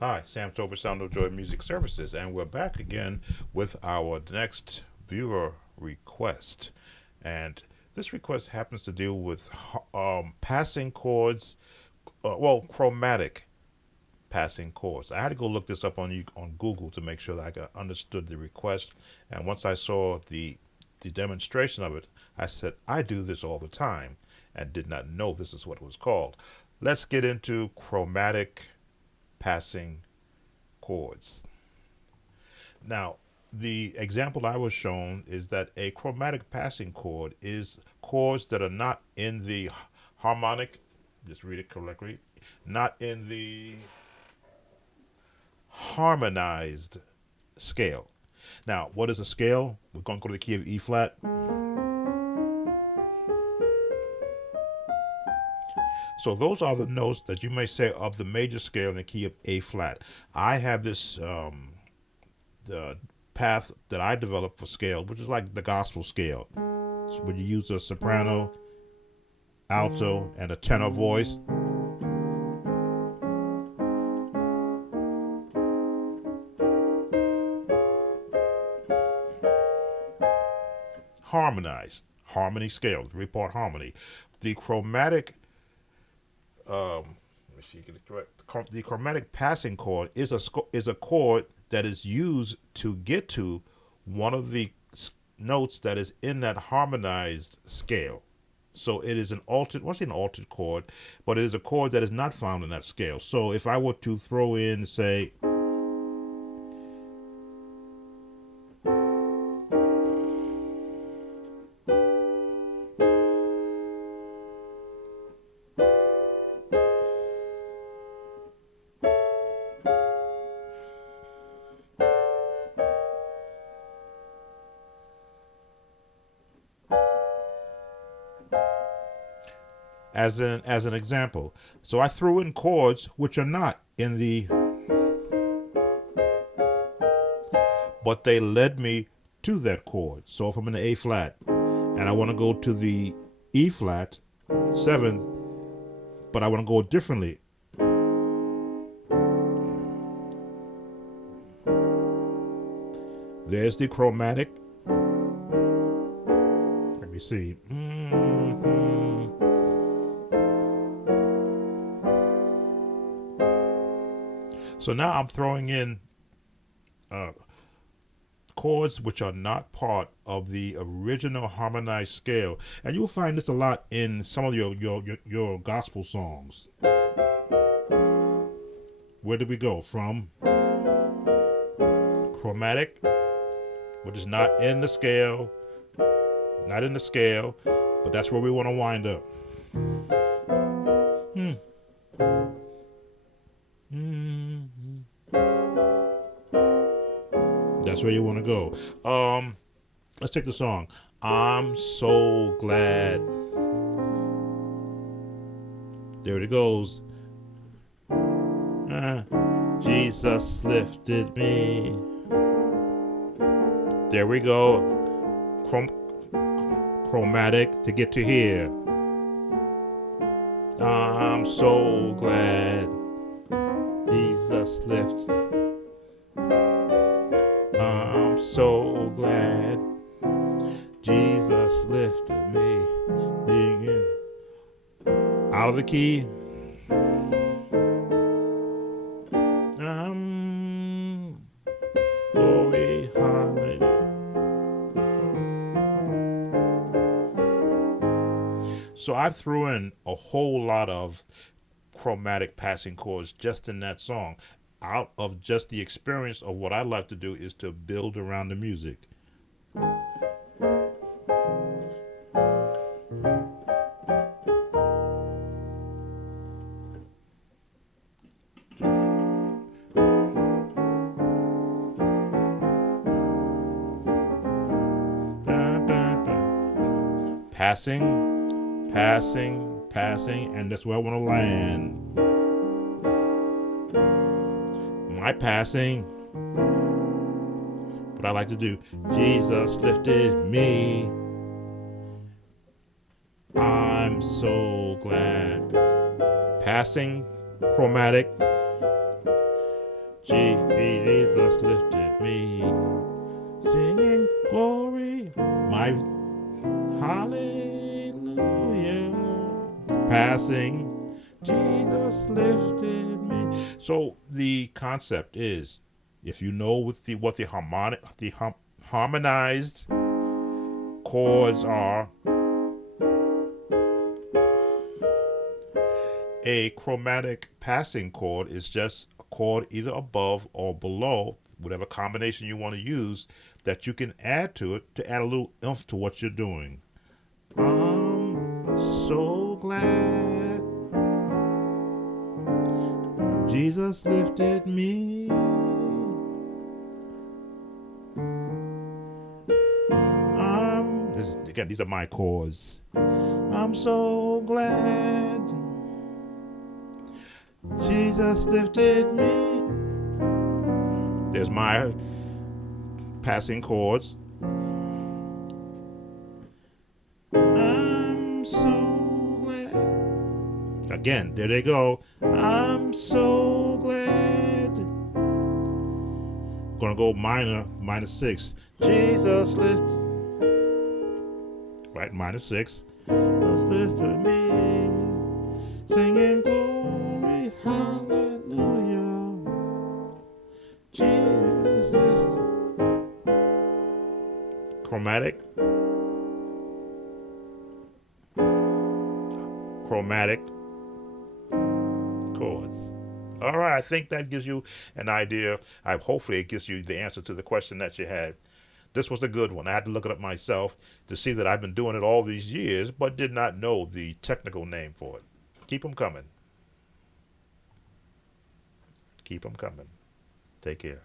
Hi, Sam Tober, Sound of Joy Music Services, and we're back again with our next viewer request. And this request happens to deal with passing chords, chromatic passing chords. I had to go look this up on Google to make sure that understood the request. And once I saw the demonstration of it, I said I do this all the time, and did not know this is what it was called. Let's get into chromatic passing chords. Now, the example I was shown is that a chromatic passing chord is chords that are not in the harmonic, just read it correctly, not in the harmonized scale. Now, what is a scale? We're going to go to the key of E flat. So those are the notes that you may say of the major scale in the key of A flat. I have this the path that I developed for scale, which is like the gospel scale. So when you use a soprano, alto, and a tenor voice, harmonized, harmony scale, three-part harmony. The chromatic, let me see, get it correct. The chromatic passing chord is a chord that is used to get to one of the notes that is in that harmonized scale. So it is an altered, what's an altered chord, but it is a chord that is not found in that scale. So if I were to throw in, say, as an example, so I threw in chords which are not in the, but they led me to that chord. So if I'm in the A flat and I want to go to the E flat seventh, but I want to go differently, there's the chromatic. Let me see. So now I'm throwing in uh, chords which are not part of the original harmonized scale, and you'll find this a lot in some of your gospel songs. Where did we go from? Chromatic, which is not in the scale, not in the scale, but that's where we want to wind up. Hmm. Mm-hmm. That's where you want to go. Let's take the song. I'm so glad. There it goes. Jesus lifted me. There we go. Chromatic to get to here. I'm so glad Jesus lifted. I'm so glad Jesus lifted me. Out of the key. Glory, hallelujah. So I threw in a whole lot of chromatic passing chords just in that song, out of just the experience of what I like to do is to build around the music. Passing, passing, passing, and that's where I want to land. My passing, what I like to do, Jesus lifted me. I'm so glad. Passing, chromatic, Jesus lifted me, singing glory, my hallelujah. Passing, Jesus lifted me. So the concept is, if you know what the harmonized chords are, a chromatic passing chord is just a chord either above or below, whatever combination you want to use, that you can add to it to add a little oomph to what you're doing. I'm so glad Jesus lifted me. These are my chords. I'm so glad Jesus lifted me. There's my passing chords. I'm so glad. Again, there they go. I'm so glad. Gonna go minor 6. Jesus lifted. Right, minor 6. Jesus lifted me. Singing glory, hallelujah. Jesus. Chromatic. Chords. All right, I think that gives you an idea. Hopefully it gives you the answer to the question that you had. This was a good one. I had to look it up myself to see that I've been doing it all these years, but did not know the technical name for it. Keep them coming. Keep them coming. Take care.